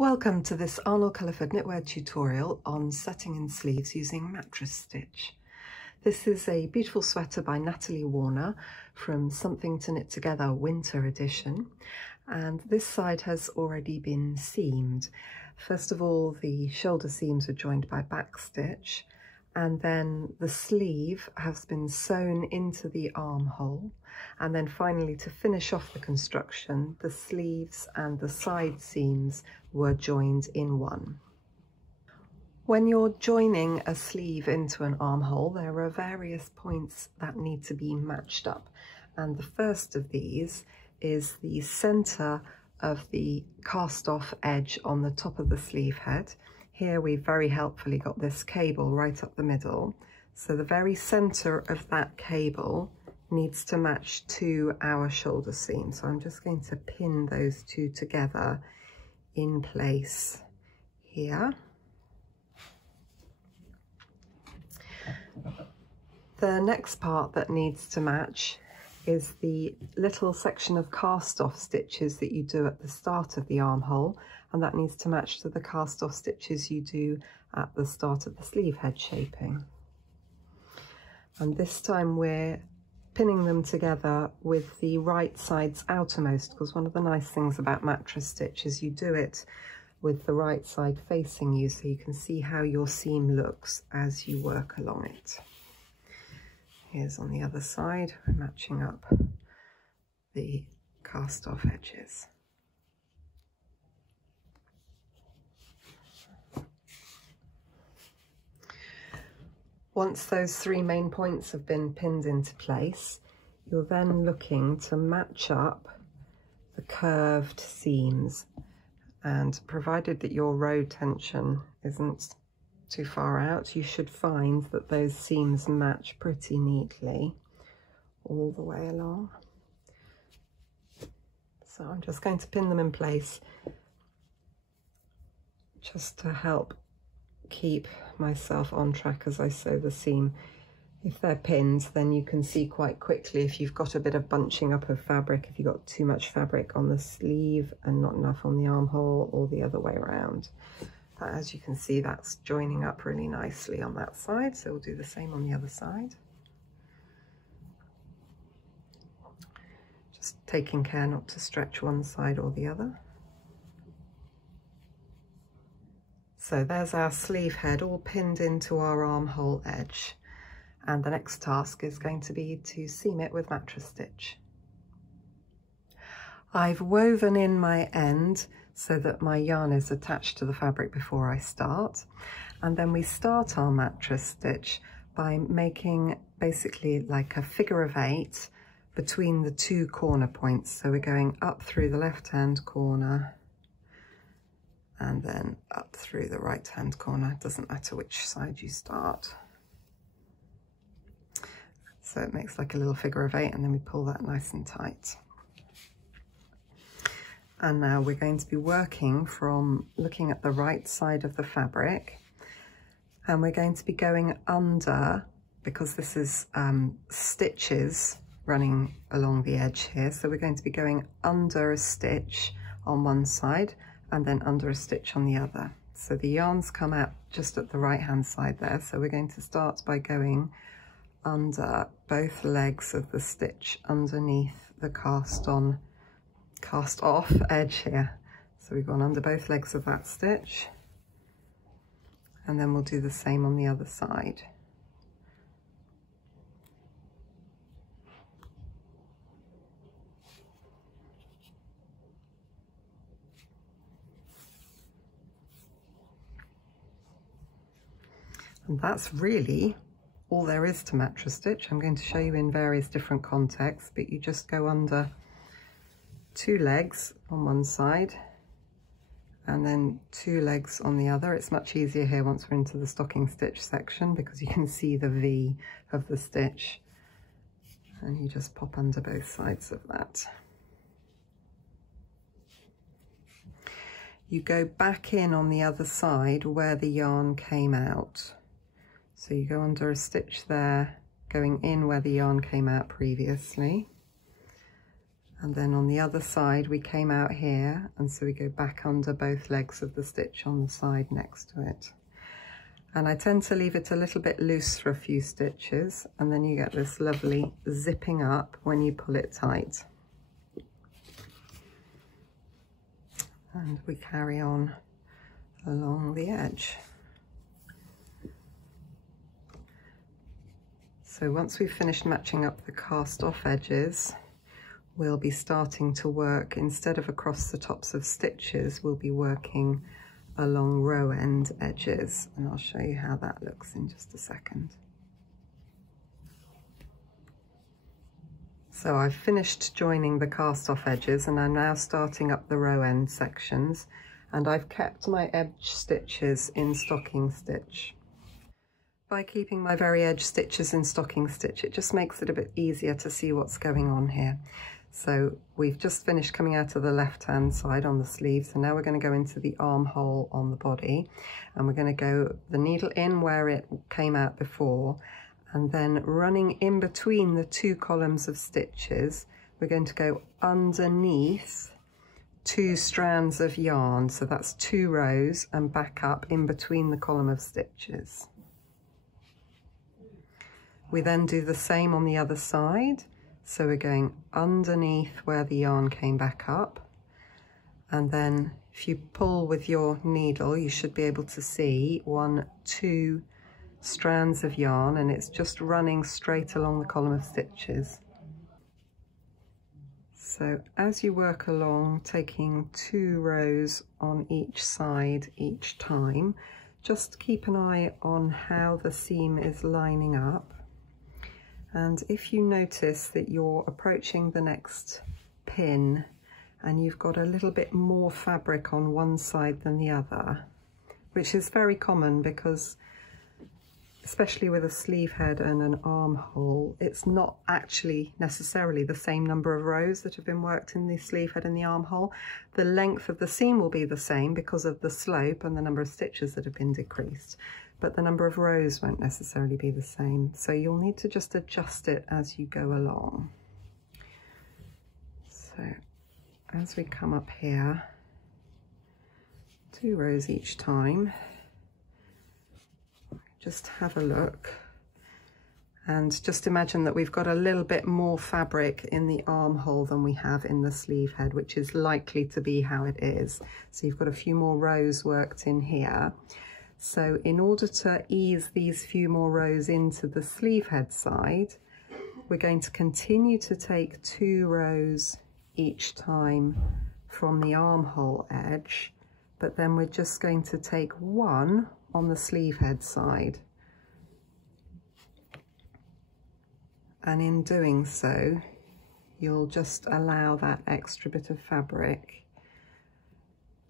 Welcome to this Arnold Culliford knitwear tutorial on setting in sleeves using mattress stitch. This is a beautiful sweater by Natalie Warner from Something to Knit Together Winter Edition, and this side has already been seamed. First of all, the shoulder seams are joined by back stitch, and then the sleeve has been sewn into the armhole, and then finally, to finish off the construction, the sleeves and the side seams were joined in one. When you're joining a sleeve into an armhole, there are various points that need to be matched up, and the first of these is the center of the cast off edge on the top of the sleeve head. Here we've very helpfully got this cable right up the middle, so the very center of that cable needs to match to our shoulder seam. So I'm just going to pin those two together in place here. The next part that needs to match is the little section of cast off stitches that you do at the start of the armhole, and that needs to match to the cast off stitches you do at the start of the sleeve head shaping. And this time we're pinning them together with the right sides outermost, because one of the nice things about mattress stitch is you do it with the right side facing you, so you can see how your seam looks as you work along it. Here's on the other side, we're matching up the cast off edges. Once those three main points have been pinned into place, you're then looking to match up the curved seams, and provided that your row tension isn't too far out, you should find that those seams match pretty neatly all the way along. So I'm just going to pin them in place just to help keep myself on track as I sew the seam. If they're pinned, then you can see quite quickly if you've got a bit of bunching up of fabric, if you've got too much fabric on the sleeve and not enough on the armhole, or the other way around. But as you can see, that's joining up really nicely on that side, so we'll do the same on the other side. Just taking care not to stretch one side or the other. So there's our sleeve head all pinned into our armhole edge, and the next task is going to be to seam it with mattress stitch. I've woven in my end so that my yarn is attached to the fabric before I start, and then we start our mattress stitch by making basically like a figure of 8 between the two corner points. So we're going up through the left hand corner and then up through the right hand corner. It doesn't matter which side you start. So it makes like a little figure of 8, and then we pull that nice and tight. And now we're going to be working from looking at the right side of the fabric, and we're going to be going under, because this is stitches running along the edge here, so we're going to be going under a stitch on one side and then under a stitch on the other. So the yarns come out just at the right hand side there, so we're going to start by going under both legs of the stitch underneath the cast off edge here. So we've gone under both legs of that stitch, and then we'll do the same on the other side. And that's really all there is to mattress stitch. I'm going to show you in various different contexts, but you just go under 2 legs on one side and then 2 legs on the other. It's much easier here once we're into the stocking stitch section, because you can see the V of the stitch, and you just pop under both sides of that. You go back in on the other side where the yarn came out. So you go under a stitch there, going in where the yarn came out previously, And then on the other side we came out here, and so we go back under both legs of the stitch on the side next to it. And I tend to leave it a little bit loose for a few stitches, and then you get this lovely zipping up when you pull it tight. And we carry on along the edge. So once we've finished matching up the cast off edges, we'll be starting to work, instead of across the tops of stitches, we'll be working along row end edges, and I'll show you how that looks in just a second. So I've finished joining the cast off edges, and I'm now starting up the row end sections, and I've kept my edge stitches in stocking stitch. By keeping my very edge stitches in stocking stitch, it just makes it a bit easier to see what's going on here. So we've just finished coming out of the left hand side on the sleeves, and now we're going to go into the armhole on the body, and we're going to go the needle in where it came out before, and then running in between the two columns of stitches, we're going to go underneath 2 strands of yarn. So that's 2 rows, and back up in between the column of stitches. We then do the same on the other side. So we're going underneath where the yarn came back up, and then if you pull with your needle, you should be able to see 1, 2 strands of yarn, and it's just running straight along the column of stitches. So as you work along, taking 2 rows on each side each time, just keep an eye on how the seam is lining up. And if you notice that you're approaching the next pin and you've got a little bit more fabric on one side than the other, which is very common because, especially with a sleeve head and an armhole, it's not actually necessarily the same number of rows that have been worked in the sleeve head and the armhole. The length of the seam will be the same because of the slope and the number of stitches that have been decreased, but the number of rows won't necessarily be the same. So you'll need to just adjust it as you go along. So as we come up here, 2 rows each time, just have a look and just imagine that we've got a little bit more fabric in the armhole than we have in the sleeve head, which is likely to be how it is. So you've got a few more rows worked in here. So in order to ease these few more rows into the sleeve head side, we're going to continue to take 2 rows each time from the armhole edge, but then we're just going to take 1 on the sleeve head side. And in doing so, you'll just allow that extra bit of fabric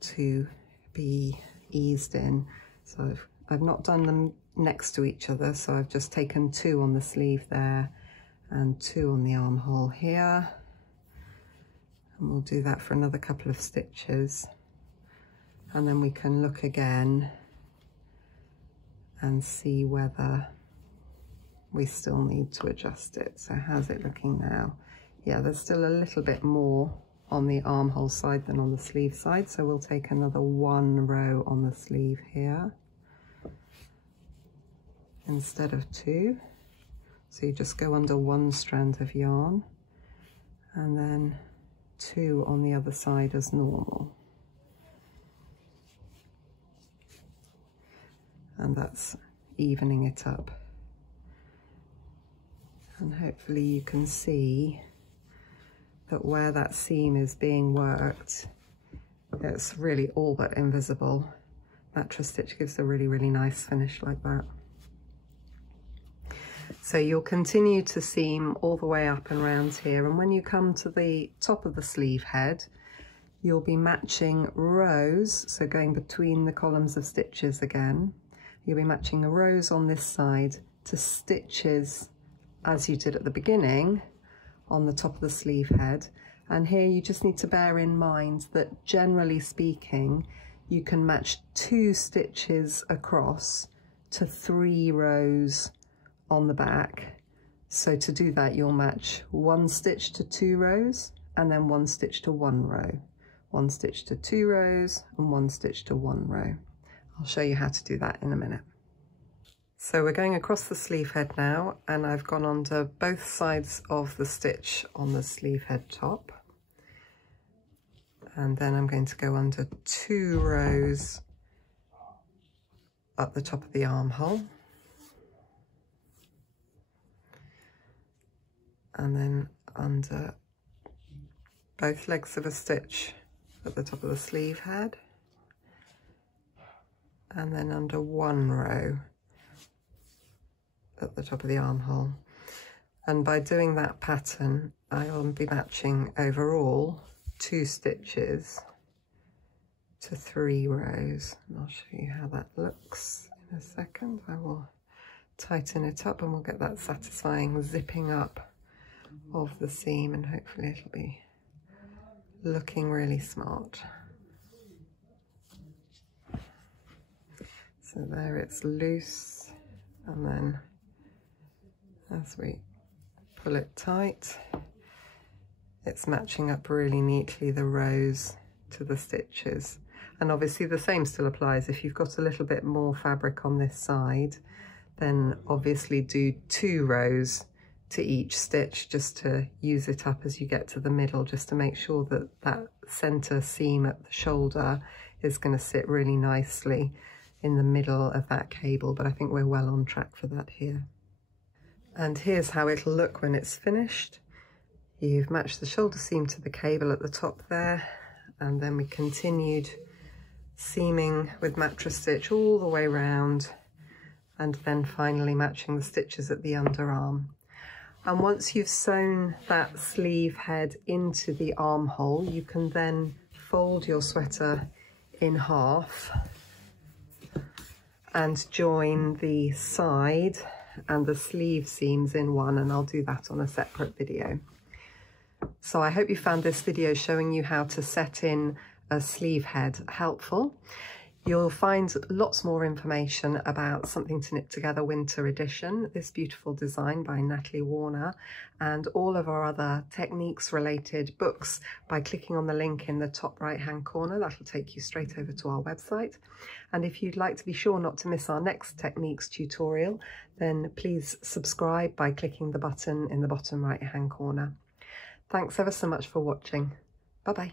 to be eased in. So I've not done them next to each other, so I've just taken 2 on the sleeve there and 2 on the armhole here. And we'll do that for another couple of stitches. And then we can look again and see whether we still need to adjust it. So how's it looking now? Yeah, there's still a little bit more on the armhole side than on the sleeve side, so we'll take another 1 row on the sleeve here instead of 2. So you just go under 1 strand of yarn and then 2 on the other side as normal. And that's evening it up. And hopefully you can see that where that seam is being worked, it's really all but invisible. Mattress stitch gives a really, really nice finish like that. So you'll continue to seam all the way up and round here, and when you come to the top of the sleeve head, you'll be matching rows, so going between the columns of stitches again. You'll be matching the rows on this side to stitches as you did at the beginning on the top of the sleeve head. And here you just need to bear in mind that generally speaking, you can match 2 stitches across to 3 rows on the back. So to do that, you'll match 1 stitch to 2 rows and then 1 stitch to 1 row, 1 stitch to 2 rows, and 1 stitch to 1 row. I'll show you how to do that in a minute. So we're going across the sleeve head now, and I've gone onto both sides of the stitch on the sleeve head top. And then I'm going to go under 2 rows up the top of the armhole. And then under both legs of a stitch at the top of the sleeve head. And then under 1 row at the top of the armhole. And by doing that pattern, I'll be matching overall 2 stitches to 3 rows. And I'll show you how that looks in a second. I will tighten it up and we'll get that satisfying zipping up of the seam, and hopefully it'll be looking really smart. So there, it's loose, and then as we pull it tight, it's matching up really neatly the rows to the stitches. And obviously the same still applies. If you've got a little bit more fabric on this side, then obviously do 2 rows to each stitch, just to use it up as you get to the middle, just to make sure that that center seam at the shoulder is going to sit really nicely in the middle of that cable. But I think we're well on track for that here. And here's how it'll look when it's finished. You've matched the shoulder seam to the cable at the top there, and then we continued seaming with mattress stitch all the way around, and then finally matching the stitches at the underarm. And once you've sewn that sleeve head into the armhole, you can then fold your sweater in half and join the side and the sleeve seams in one, and I'll do that on a separate video. So I hope you found this video showing you how to set in a sleeve head helpful. You'll find lots more information about Something to Knit Together Winter Edition, this beautiful design by Natalie Warner, and all of our other techniques related books by clicking on the link in the top right hand corner. That'll take you straight over to our website. And if you'd like to be sure not to miss our next techniques tutorial, then please subscribe by clicking the button in the bottom right hand corner. Thanks ever so much for watching. Bye bye.